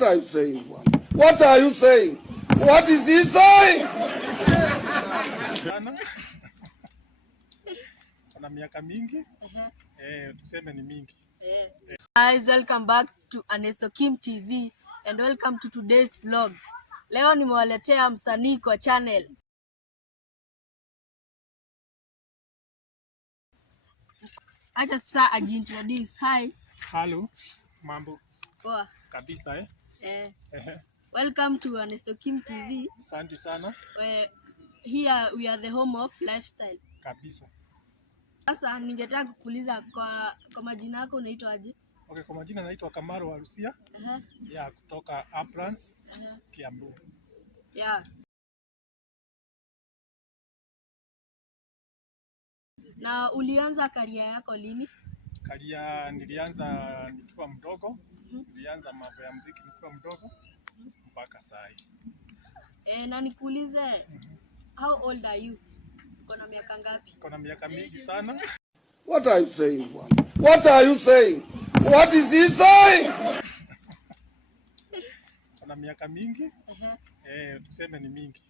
What are you saying, bwana? What are you saying? What is he saying? Kuna miaka mingi. Tuseme ni mingi. Guys, welcome back to Anesto Kim TV and welcome to today's vlog. Leo nimewaletea msanii kwa channel. Acha sasa ajiintroduce. Hi. Hello. Mambo. Poa. Kabisa Welcome to Anesto Kim TV. Asante sana. Here we are the home of lifestyle. Kabisa. Sasa ningetaka kukuuliza kwa majina yako unaitwa aje? Okay, kwa majina naitwa Kamaro Walusia. Ya kutoka Uplands, Kiambu. Yeah. Na ulianza career yako lini? Career nilianza nikiwa mdogo. Nilianza mambo ya muziki nikiwa mdogo mpaka sasa. Na nikuulize, how old are you? Uko na miaka ngapi? Niko na miaka mingi sana. What are you saying, bwana? What are you saying? What is he saying? Kuna miaka mingi. Tuseme ni mingi.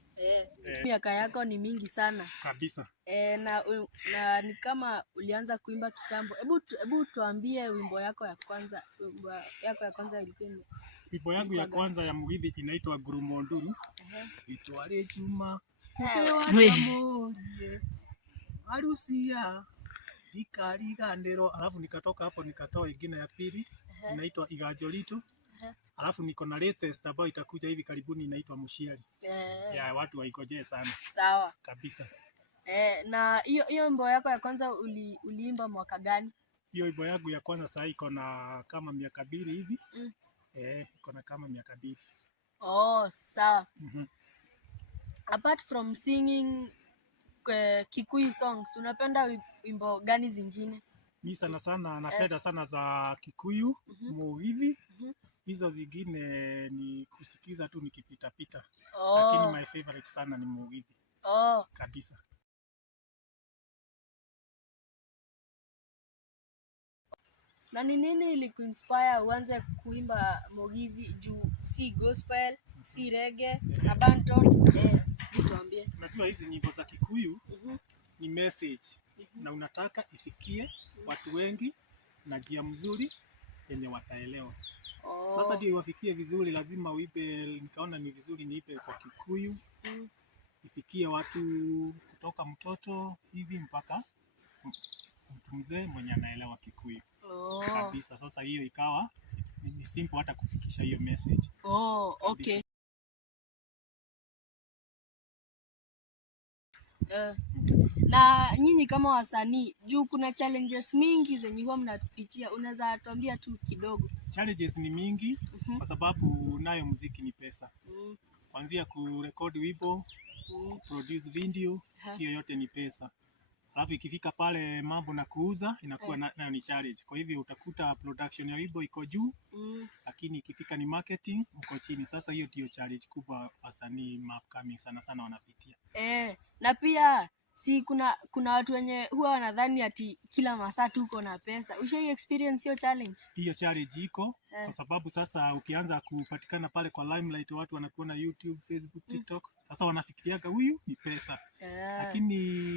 Miaka yako ni mingi sana. Kabisa. Na ni kama ulianza kuimba kitambo. Hebu tuambie wimbo yako ya kwanza. Wimbo yako ya kwanza ilikuwa ni? Wimbo yangu ya kwanza ya Mugithi inaitwa Gurumonduru. Itwale chuma. Arusia. Nikaliganero. Alafu nikatoka hapo nikatoa ingine ya pili inaitwa Igajolito. Alafu niko na latest ambayo itakuja hivi karibuni inaitwa Mushiari. Ya watu waikojee sana. Sawa. Kabisa. Na hiyo wimbo yako ya kwanza uliimba mwaka gani? Hiyo wimbo yangu ya kwanza sasa iko na kama miaka 2 hivi. Iko na kama miaka 2. Oh, sawa. Apart from singing Kikuyu songs, unapenda wimbo gani zingine? Mimi sana sana napenda sana za Kikuyu, Mugithi. Hizo zingine ni kusikiza tu nikipita pita. Lakini my favorite sana ni Mugithi. Kabisa. Na ni nini ilikuinspire uanze kuimba Mugithi juu si gospel, si reggae, abanton? Tuambie. Unajua hizi nyimbo za Kikuyu ni message na unataka ifikie watu wengi na njia mzuri yenye wataelewa. Sasa ndio iwafikie vizuri lazima uipe, nikaona ni vizuri niipe kwa Kikuyu. Ifikie watu kutoka mtoto hivi mpaka mtu mzee mwenye anaelewa Kikuyu. Kabisa. Sasa hiyo ikawa ni simple hata kufikisha hiyo message. Okay. Na nyinyi kama wasanii, juu kuna challenges mingi zenye huwa mnapitia, unaweza tuambia tu kidogo? Challenges ni mingi kwa sababu nayo muziki ni pesa. Kuanzia kurekodi wimbo, produce video, hiyo yote ni pesa. Alafu ikifika pale mambo na kuuza inakuwa nayo ni challenge. Kwa hivyo utakuta production ya wimbo iko juu, lakini ikifika ni marketing uko chini. Sasa hiyo ndio challenge kubwa wasanii upcoming sana sana wanapitia. Na pia si kuna watu wenye huwa wanadhani ati kila masaa tu uko na pesa. Ushai experience hiyo challenge? Hiyo challenge iko kwa sababu sasa ukianza kupatikana pale kwa limelight, watu wanakuona YouTube, Facebook, TikTok. Sasa wanafikiriaga huyu ni pesa. Lakini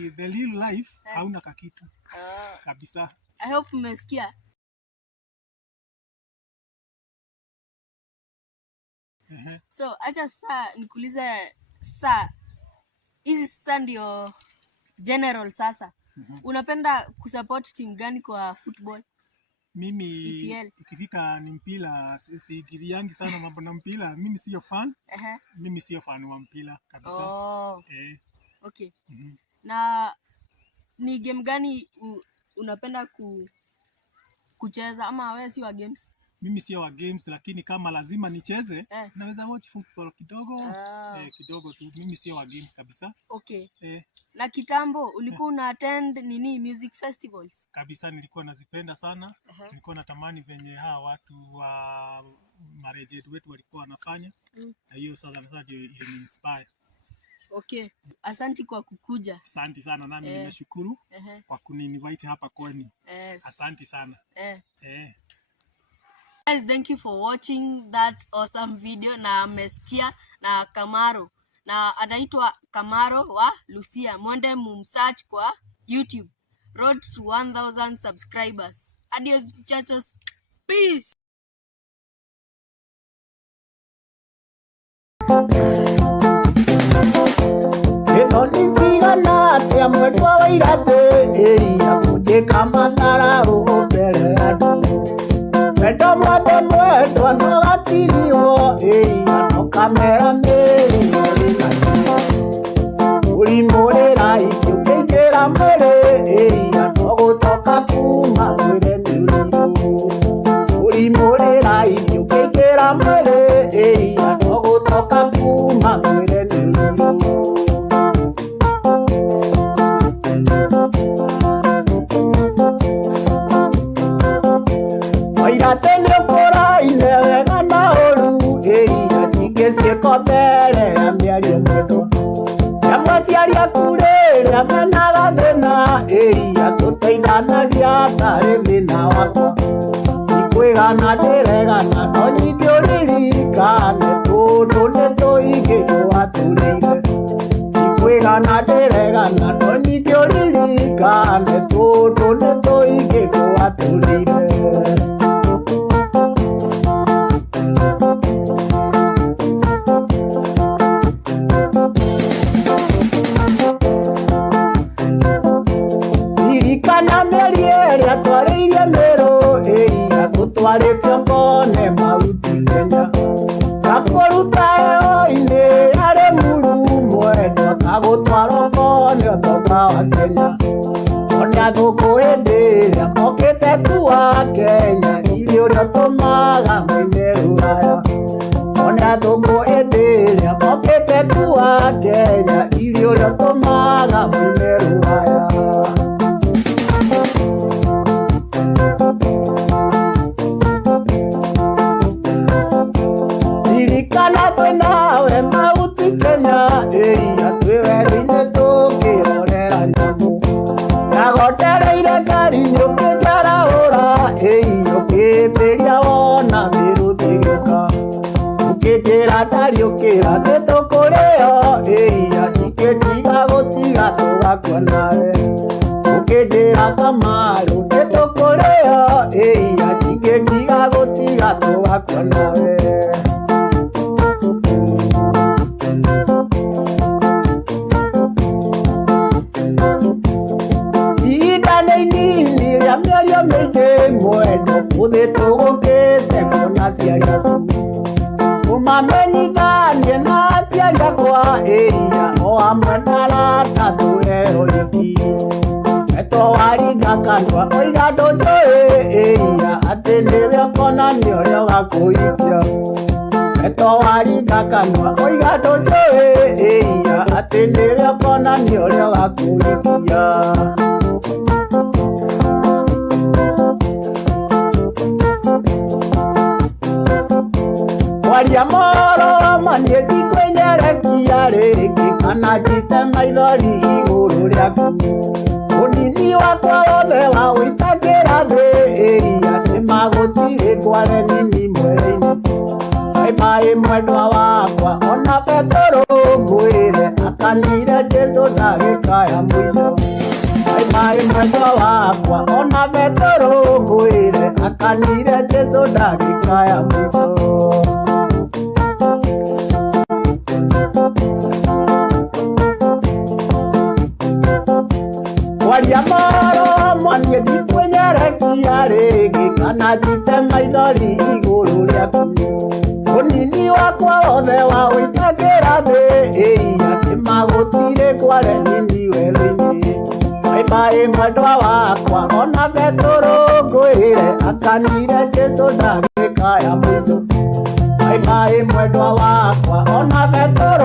the real life hauna kakitu. Kabisa. I hope mmesikia. So acha sasa nikuulize hizi sasa ndio general sasa. Unapenda kusupport team gani kwa football? Mimi ikifika ni mpira siingiliangi sana mambo na mpira. Mimi sio fan. Mimi sio fan wa mpira kabisa. Okay. Na ni game gani unapenda kucheza ama wewe si wa games? Mimi sio wa games lakini kama lazima nicheze naweza watch football kidogo. Kidogo tu. Mimi sio wa games kabisa. Okay. Na kitambo ulikuwa una attend nini music festivals? Kabisa nilikuwa nazipenda sana. Nilikuwa natamani venye hawa watu wa marejed wetu walikuwa wanafanya. Na hiyo sasa ndio iliniinspire. Okay. Asante kwa kukuja. Asante sana nami nimeshukuru kwa kuni-invite hapa kwenu. Asante sana. Guys, thank you for watching that awesome video. Na mmesikia na Kamaro na anaitwa Kamaro wa Lucia. Mwende mumsearch kwa YouTube. Road to 1000 subscribers. Adios muchachos. Peace. Etonisingana tia mwetwa wairate eria kujeka matara rubere adu Meto mwetwa no gatiriwo eria no kamera meri ulimorera ikiukekera mwere eria no gucoka kuma mwere nuru ulimorera ikiukekera mwere eria no gucoka kuma mwere nuru Atende kora ile gana oru eria tigese kobere ambiari mweto Yamati aria kure yamena gadena eria tuteidana gya tare bina wako Ikwega na derega na noni kioriri kane todo neto ige tuaturire Ikwega na derega na noni kioriri kane todo neto ige tuaturire Kana meriere twareirie mero eria tutwarite ngone mauti Kenya Kakoruta ine are muru mwendo kagutwara ngone otoka wa Kenya Onya thoko enderia mokete kuwa Kenya irio rio tumaga mwimeru haya Onya thoko enderia mokete kuwa Kenya irio rio tumaga mwimeru haya Kana twenawe mauti Kenya eria twewerinye tukirorera nyamu nagotereire ngari nyukijaraura eria ukimbiria wona miruthi gioka ukijira ndari ukira nitukurio eria ikitiga gutiga tugakua nawe ukijira Kamaru nitukurio eria ikitiga gutiga tugakua nawe Miario meike mwendo Uthetu gukite kuna ciaria tu Umamenyithanie na ciaria kwa eria O amwe na rata tureo iki Eto waringa kanwa oiga ndunjui eria Ati niwe konani uria ugakuikia Eto waringa kanwa oiga ndunjui eria Ati niwe konani uria ugakuikia Waria moro manie tikwenyerekia rĩngĩ kana njite maithori igũrũ rĩaku Ũnini wakwa wothe wa gũitakĩra thĩ eria nĩmagũtirĩ kware nini mwere-inĩ Bye mwendwa wakwa ona Petero ngwĩre akanire Jesũ ndagĩka ya mũico Bye mwendwa wakwa ona Petero ngwĩre akanire Jesũ ndagĩka ya mũico Waria moro mwanie ndikwenyerekia rĩngĩ kana njite maithori igũrũ rĩaku Ũnini wakwa wothe wa gũitakĩra thĩ eria nĩmagũtirĩ kware nini werũ-inĩ Bye mwendwa wakwa ona Petero ngwĩre akanire Jesũ ndagĩka ya mũico Bye mwendwa wakwa ona Petero